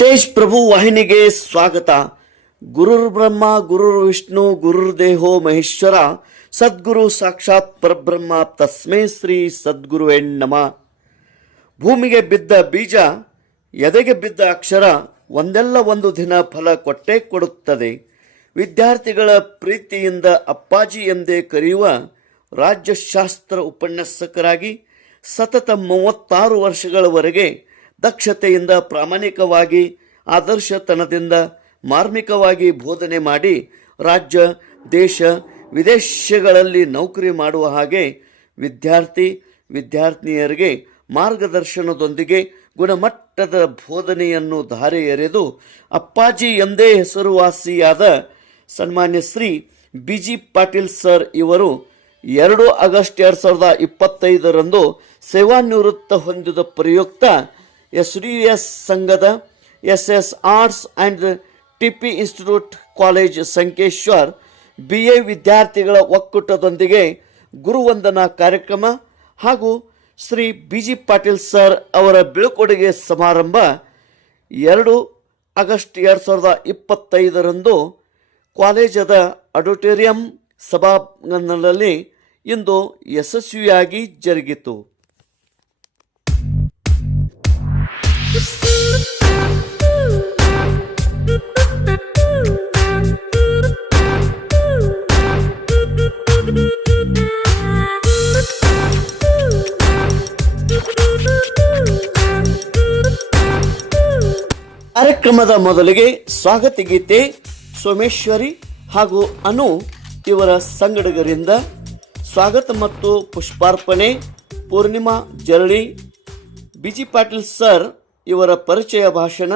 ತೇಜ್ ಪ್ರಭು ವಾಹಿನಿಗೆ ಸ್ವಾಗತ. ಗುರುರ್ ಬ್ರಹ್ಮ, ಗುರುರ್ ವಿಷ್ಣು, ಗುರುರ್ ದೇಹೋ ಮಹೇಶ್ವರ. ಸದ್ಗುರು ಸಾಕ್ಷಾತ್ ಪರಬ್ರಹ್ಮ, ತಸ್ಮೇ ಶ್ರೀ ಸದ್ಗುರು ನಮ. ಭೂಮಿಗೆ ಬಿದ್ದ ಬೀಜ, ಎದೆಗೆ ಬಿದ್ದ ಅಕ್ಷರ, ಒಂದೆಲ್ಲ ಒಂದು ದಿನ ಫಲ ಕೊಟ್ಟೇ ಕೊಡುತ್ತದೆ. ವಿದ್ಯಾರ್ಥಿಗಳ ಪ್ರೀತಿಯಿಂದ ಅಪ್ಪಾಜಿ ಎಂದೇ ಕರೆಯುವ ರಾಜ್ಯಶಾಸ್ತ್ರ ಉಪನ್ಯಾಸಕರಾಗಿ ಸತತ ಮೂವತ್ತಾರು ವರ್ಷಗಳವರೆಗೆ ದಕ್ಷತೆಯಿಂದ ಪ್ರಾಮಾಣಿಕವಾಗಿ, ಆದರ್ಶತನದಿಂದ ಮಾರ್ಮಿಕವಾಗಿ ಬೋಧನೆ ಮಾಡಿ ರಾಜ್ಯ, ದೇಶ, ವಿದೇಶಗಳಲ್ಲಿ ನೌಕರಿ ಮಾಡುವ ಹಾಗೆ ವಿದ್ಯಾರ್ಥಿ, ವಿದ್ಯಾರ್ಥಿನಿಯರಿಗೆ ಮಾರ್ಗದರ್ಶನದೊಂದಿಗೆ ಗುಣಮಟ್ಟದ ಬೋಧನೆಯನ್ನು ಧಾರೆ ಎರೆದು ಅಪ್ಪಾಜಿ ಎಂದೇ ಹೆಸರುವಾಸಿಯಾದ ಸನ್ಮಾನ್ಯ Shri B G Patil sir ಇವರು ಎರಡು ಆಗಸ್ಟ್ ಎರಡು ಸಾವಿರದ ಇಪ್ಪತ್ತೈದರಂದು ಸೇವಾನಿವೃತ್ತ ಹೊಂದಿದ ಪ್ರಯುಕ್ತ ಎಸ್ ಡಿ ಎಸ್ ಸಂಘದ S S arts and T P institute college Sankeshwar B A ವಿದ್ಯಾರ್ಥಿಗಳ ಒಕ್ಕೂಟದೊಂದಿಗೆ ಗುರುವಂದನಾ ಕಾರ್ಯಕ್ರಮ ಹಾಗೂ Shri B G Patil sir ಅವರ ಬೀಳ್ಕೊಡುಗೆ ಸಮಾರಂಭ ಎರಡು ಆಗಸ್ಟ್ ಎರಡು ಸಾವಿರದ ಇಪ್ಪತ್ತೈದರಂದು ಕಾಲೇಜದ ಆಡಿಟೋರಿಯಂ ಸಭಾಂಗಣದಲ್ಲಿ ಇಂದು ಯಶಸ್ವಿಯಾಗಿ ಜರುಗಿತು. ಕಾರ್ಯಕ್ರಮದ ಮೊದಲಿಗೆ ಸ್ವಾಗತ ಗೀತೆ ಸೋಮೇಶ್ವರಿ ಹಾಗೂ ಅನು ಇವರ ಸಂಗಡಿಗರಿಂದ ಸ್ವಾಗತ ಮತ್ತು ಪುಷ್ಪಾರ್ಪಣೆ, Poornima Jarali, B G Patil sir ಇವರ ಪರಿಚಯ ಭಾಷಣ,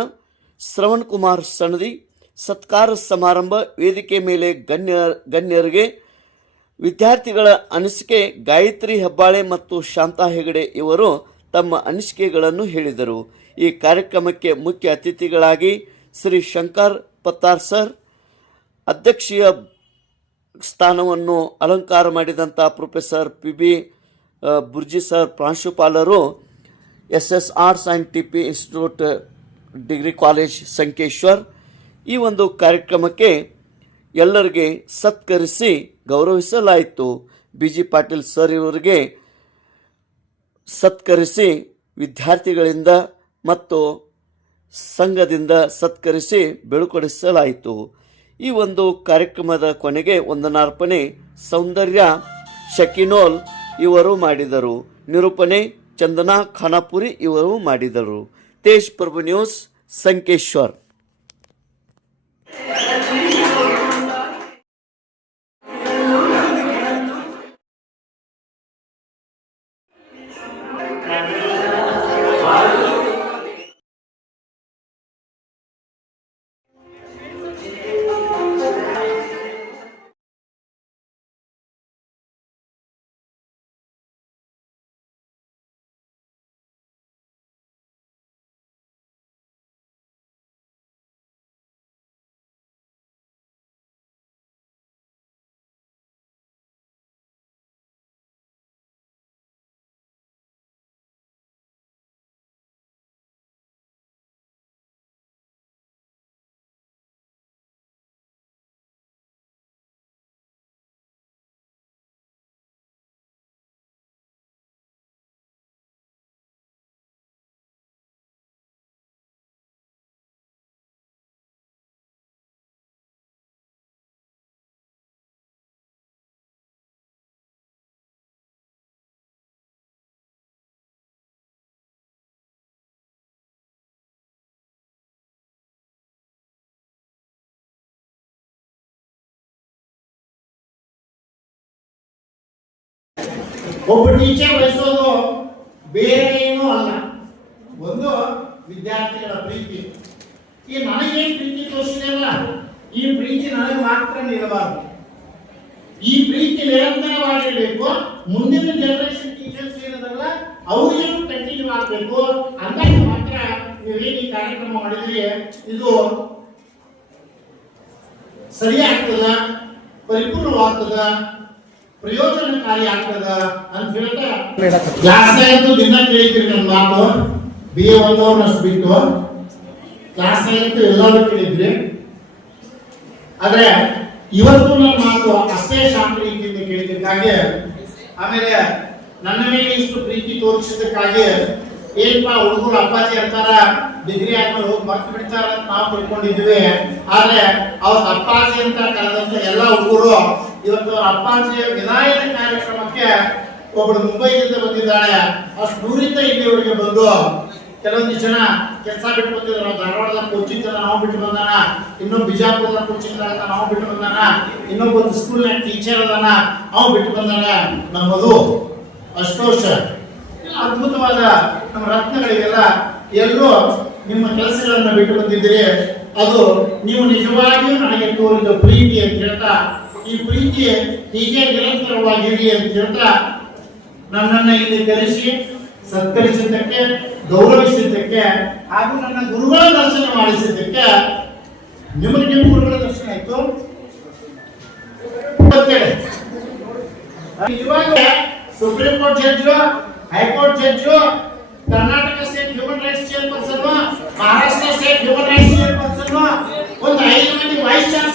ಶ್ರವಣ್ ಕುಮಾರ್ ಸಣದಿ ಸತ್ಕಾರ ಸಮಾರಂಭ, ವೇದಿಕೆ ಮೇಲೆ ಗಣ್ಯ, ಗಣ್ಯರಿಗೆ, ವಿದ್ಯಾರ್ಥಿಗಳ ಅನಿಸಿಕೆ, ಗಾಯತ್ರಿ ಹೆಬ್ಬಾಳೆ ಮತ್ತು ಶಾಂತಾ ಹೆಗಡೆ ಇವರು ತಮ್ಮ ಅನಿಸಿಕೆಗಳನ್ನು ಹೇಳಿದರು. ಈ ಕಾರ್ಯಕ್ರಮಕ್ಕೆ ಮುಖ್ಯ ಅತಿಥಿಗಳಾಗಿ ಶ್ರೀ ಶಂಕರ್ ಪತ್ತಾರ್ ಸರ್, ಅಧ್ಯಕ್ಷೀಯ ಸ್ಥಾನವನ್ನು ಅಲಂಕಾರ ಮಾಡಿದಂಥ professor P B Burji sir ಪ್ರಾಂಶುಪಾಲರು S S arts and T P institute degree college Sankeshwar. ಈ ಒಂದು ಕಾರ್ಯಕ್ರಮಕ್ಕೆ ಎಲ್ಲರಿಗೆ ಸತ್ಕರಿಸಿ ಗೌರವಿಸಲಾಯಿತು. ಬಿ ಜಿ ಪಾಟೀಲ್ ಸರ್ ಇವರಿಗೆ ಸತ್ಕರಿಸಿ ವಿದ್ಯಾರ್ಥಿಗಳಿಂದ ಮತ್ತು ಸಂಘದಿಂದ ಸತ್ಕರಿಸಿ ಬೆಳುಕೊಡಿಸಲಾಯಿತು ಈ ಒಂದು ಕಾರ್ಯಕ್ರಮದ ಕೊನೆಗೆ ವಂದನಾರ್ಪಣೆ, ಸೌಂದರ್ಯ, ಶಕಿನೋಲ್ ಇವರು ಮಾಡಿದರು. ನಿರೂಪಣೆ, ಚಂದನಾ ಖಾನಾಪುರಿ ಇವರು ಮಾಡಿದರು. ತೇಜ್ ಪ್ರಭು ನ್ಯೂಸ್, ಸಂಕೇಶ್ವರ್. ಒಬ್ಬ ಟೀಚರ್ ಬಯಸೋದು ಬೇರೆ ಏನೂ ಅಲ್ಲ. ಒಂದು ವಿದ್ಯಾರ್ಥಿಗಳ ಪ್ರೀತಿ. ಈ ನನಗೇನು ಪ್ರೀತಿ ತೋರಿಸಿದೆಲ್ಲ ಈ ಪ್ರೀತಿ ನನಗೆ ಮಾತ್ರ ನಿಲ್ಲಬಾರದು ಈ ಪ್ರೀತಿ ನಿರಂತರವಾಗಿರಬೇಕು. ಮುಂದಿನ ಜನರೇಷನ್ ಟೀಚರ್ಸ್ ಏನದಲ್ಲ ಅವ್ರಿಗೂ ಕಂಟಿನ್ಯೂ ಆಗಬೇಕು ಅಂದಾಗ ಮಾತ್ರ ನೀವೇನು ಈ ಕಾರ್ಯಕ್ರಮ ಮಾಡಿದ್ರಿ ಇದು ಸರಿಯಾಗ್ತದ, ಪರಿಪೂರ್ಣವಾಗ್ತದ? ಪ್ರಯೋಜನಕಾರಿ ಆಗ್ತದ ಅಂತ ಹೇಳ್ತಾ ಕ್ಲಾಸ್ನಾಗಂತೂ ದಿನ ಕೇಳಿದ್ರಿ ನನ್ನ ಮಾತು. ಬಿ ಎ ಒಂದವ್ರನ್ನಷ್ಟು ಬಿಟ್ಟು ಕ್ಲಾಸ್ನಾಗಂತೂ ಎಲ್ಲರೂ ಕೇಳಿದ್ರಿ ಆದ್ರೆ ಇವತ್ತು ನನ್ನ ಮಾತು ಅಷ್ಟೇ ಶಾಂತ ರೀತಿಯಿಂದ ಕೇಳಿದ್ದಕ್ಕಾಗಿ ಆಮೇಲೆ ನನ್ನ ಮೇಲೆ ಇಷ್ಟು ಪ್ರೀತಿ ತೋರಿಸಿದ್ದಕ್ಕಾಗಿ ಏನಪ್ಪ ಹುಡುಗರು ಅಪ್ಪಾಜಿ ಅಂತಾರ ಡಿಗ್ರಿ ಆದ್ಮೇಲೆ ಹೋಗಿ ಮರ್ತು ಬಿಡ್ತಾರ ಅಂತ ನಾವು ತಿಳ್ಕೊಂಡಿದ್ವಿ ಆದ್ರೆ ಅವ್ರ ಅಪ್ಪಾಜಿ ಅಂತ ಕರೆದಂತ ಎಲ್ಲ ಹುಡುಗರು ಇವತ್ತು ಅಪ್ಪಾಜಿಯ ವಿನಾಯಕ ಕಾರ್ಯಕ್ರಮಕ್ಕೆ ಒಬ್ಬಳು ಮುಂಬೈನಿಂದ ಬಂದಿದ್ದಾಳೆ ಅಷ್ಟು ದೂರಿಂದ ಇಲ್ಲಿವರೆಗೆ ಬಂದು ಕೆಲವೊಂದು ಜನ ಕೆಲಸ ಬಿಟ್ಟು ಬಂದಿದ್ರು ನಾವು ಧಾರವಾಡದ ಕೋಚಿಂಗ್ ನಾವು ಬಿಟ್ಟು ಬಂದಾನ ಇನ್ನೊಬ್ಬ ಬಿಜಾಪುರದ ಕೋಚಿಂಗ್ ನಾವು ಬಿಟ್ಟು ಬಂದಾನ ಇನ್ನೊಬ್ಬ ಸ್ಕೂಲ್ ಟೀಚರ್ ಅದಾನ ಅವ್ ಬಿಟ್ಟು ಬಂದಾನ ನಮ್ಮದು ಅಷ್ಟೋಷ ಅದ್ಭುತವಾದ ನಮ್ಮ ರತ್ನಗಳಿಗೆಲ್ಲ ಎಲ್ಲರೂ ನಿಮ್ಮ ಕೆಲಸಗಳನ್ನ ಬಿಟ್ಟು ಬಂದಿದ್ದೀರಿ. ಅದು ನೀವು ನಿಜವಾಗಿಯೂ ನನಗೆ ತೋರಿದ ಪ್ರೀತಿ ಅಂತ ಹೇಳ್ತಾ ಈ ಪ್ರೀತಿ ಹೀಗೆ ನಿರಂತರವಾಗಿರಲಿ ಅಂತ ಹೇಳ್ತಾ ನನ್ನನ್ನ ಇಲ್ಲಿ ಕರೆಸಿ ಸತ್ಕರಿಸಿದ್ದಕ್ಕೆ, ಗೌರವಿಸಿದ್ದಕ್ಕೆ ಹಾಗೂ ನನ್ನ ಗುರುಗಳ ದರ್ಶನ ಮಾಡಿಸಿದ್ದಕ್ಕೆ ನಿಮಗೆ ನಿಮ್ಮ ಗುರುಗಳ ದರ್ಶನ ಆಯ್ತು. ಇವಾಗ supreme court judge high court judge Karnataka state human rights chairperson Maharashtra state human rights chairperson ಒಂದು ಐದು ಮಂದಿ ವೈಸ್ ವಿಜಯ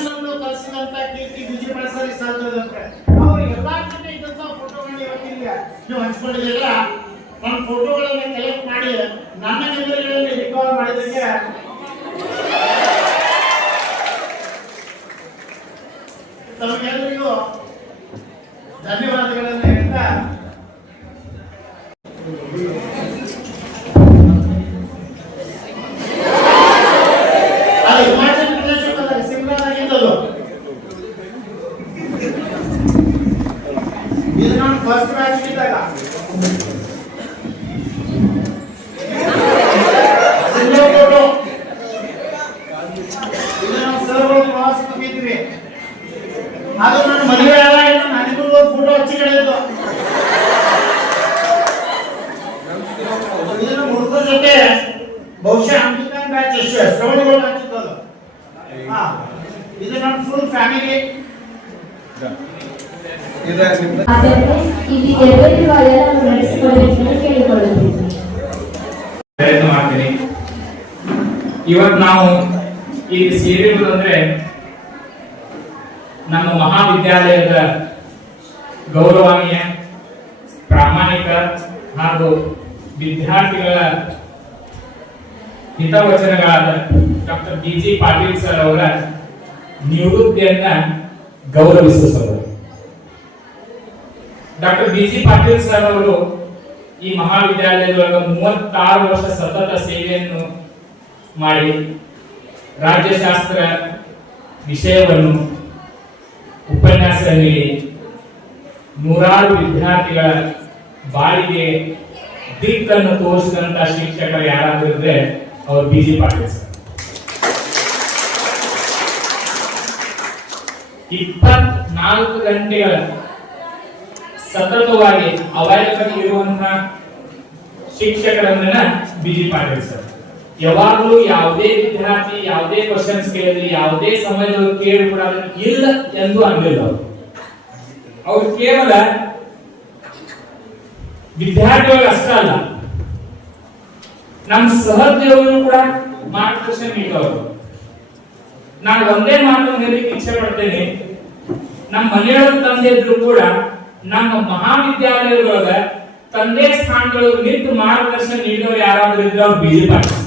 ಸಾಧ್ಯ ಅವ್ರು ಎಲ್ಲಾ ಕಡೆ ಇದ್ದಂತ ಫೋಟೋಗಳನ್ನ ಇವತ್ತಿಲ್ಲ ನನ್ನ ಫೋಟೋಗಳನ್ನ ಕಲೆಕ್ಟ್ ಮಾಡಿ ನನ್ನ ಮೆಮೊರಿಗಳಲ್ಲಿ ರಿಕವರ್ ಮಾಡಿದ್ದಕ್ಕೆ ತಮಗೆಲ್ಲರಿಗೂ ಧನ್ಯವಾದಗಳನ್ನು ಹೇಳ್ತಾ ಬ್ಯಾಚ್ ಅಷ್ಟೇ ಶ್ರವಣಗಳು ಹಚ್ಚಿದ್ದದು ಹಾ. ಇದು ನನ್ನ ಫುಲ್ ಫ್ಯಾಮಿಲಿ ಇಲ್ಲಿ ಕೇಳಿಕೊಳ್ಳುತ್ತೇನೆ. ಪ್ರಯತ್ನ ಮಾಡ್ತೀನಿ. ಇವತ್ ನಾವು ಈಗ ಸೇರಿರುವುದಂದ್ರೆ ನಮ್ಮ ಮಹಾವಿದ್ಯಾಲಯದ ಗೌರವಾನ್ಯ ಪ್ರಾಮಾಣಿಕ ಹಾಗೂ ವಿದ್ಯಾರ್ಥಿಗಳ ಹಿತವಚನಗಳಾದ doctor B G Patil sir ಅವರ ನಿವೃತ್ತಿಯನ್ನ ಗೌರವಿಸುವ doctor B G Patil sir ಅವರು ಈ ಮಹಾವಿದ್ಯಾಲಯದೊಳಗ ಮೂವತ್ತಾರು ವರ್ಷ ಸತತ ಸೇವೆಯನ್ನು ಮಾಡಿ ರಾಜ್ಯಶಾಸ್ತ್ರ ವಿಷಯವನ್ನು ಉಪನ್ಯಾಸ ನೀಡಿ ನೂರಾರು ವಿದ್ಯಾರ್ಥಿಗಳ ಬಾಳಿಗೆ ದಿಕ್ಕನ್ನು ತೋರಿಸಿದಂತ ಶಿಕ್ಷಕರು ಯಾರಾದ್ರೂ ಇದ್ರೆ ಅವರು ಬಿ ಜಿ ಪಾಟೀಲ್ ಸರ್ ಇಪ್ಪತ್ನಾಲ್ಕು ಗಂಟೆಗಳ ಸತತವಾಗಿ ಅವೈಲಬಲ್ ಇರುವಂತಹ ಶಿಕ್ಷಕರನ್ನ ಬಿಜಿ ಪಾಟೀಲ್ ಸರ್ ಯಾವಾಗಲೂ ಯಾವುದೇ ವಿದ್ಯಾರ್ಥಿ, ಯಾವುದೇ ಕ್ವಶನ್ಸ್ ಕೇಳಿದ್ರೆ, ಯಾವುದೇ ಸಮಯದವರು ಕೇಳಿ ಇಲ್ಲ ಎಂದು ಅನ್ನಲಿಲ್ಲ ಅವರು. ಅವ್ರು ಕೇವಲ ವಿದ್ಯಾರ್ಥಿಗಳು ಅಷ್ಟೇ ಅಲ್ಲ ನಮ್ಮ ಸಹೋದ್ಯೋಗಿಗಳು ಕೂಡ ಮಾರ್ಗದರ್ಶನ ನೀಡೋರು. ನಾನು ಒಂದೇ ಮಾತು ಹೇಳಲಿಕ್ಕೆ ಇಚ್ಛೆ ಪಡ್ತೇನೆ ನಮ್ಮ ಮನೆಯೊಳಗ ತಂದೆ ಇದ್ರು ಕೂಡ ನಮ್ಮ ಮಹಾವಿದ್ಯಾಲಯದೊಳಗ ತಂದೆ ಸ್ಥಾನಗಳು ನಿಂತು ಮಾರ್ಗದರ್ಶನ ನೀಡಿದವರು ಯಾರಾದ್ರೂ ಇದ್ರೆ ಅವ್ರು ಬಿಜೆಪಿ